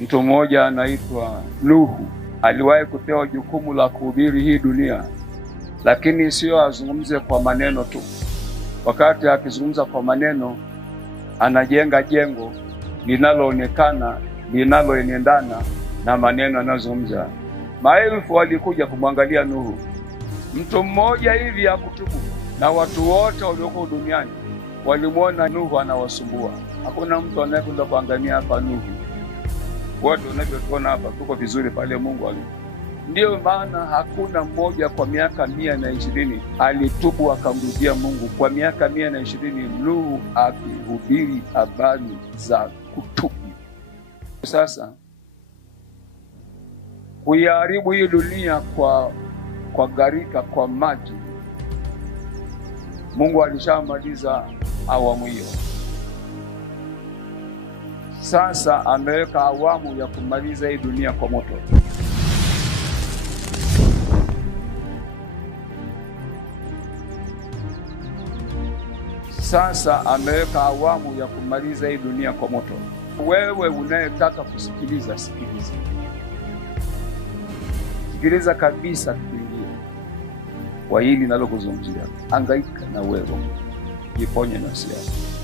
Mtu mmoja anaitwa Nuhu aliwahi kupewa jukumu la kuhubiri hii dunia, lakini sio azungumze kwa maneno tu. Wakati akizungumza kwa maneno, anajenga jengo linaloonekana, linaloendana na maneno anayozungumza. Maelfu walikuja kumwangalia Nuhu. Mtu mmoja hivi akutubu, na watu wote walioko duniani walimuona Nuhu anawasumbua. Hakuna mtu anayekwenda kuangamia hapa Nuhu. Wote unavyotuona hapa tuko vizuri pale Mungu alipo. Ndio maana hakuna mmoja kwa miaka 120 alitubu akamrudia Mungu. Kwa miaka 120 Nuhu akihubiri habari za kutubu. Sasa kuiharibu hii dunia kwa gharika, kwa maji, Mungu alishamaliza awamu hiyo. Sasa ameweka awamu ya kumaliza hii dunia kwa moto. Sasa ameweka awamu ya kumaliza hii dunia kwa moto. Wewe unayetaka kusikiliza, sikiliza. Sikiliza kabisa kiingie kwa hili nalokuzungumzia. Hangaika na wewe. Jiponye nafsi yako.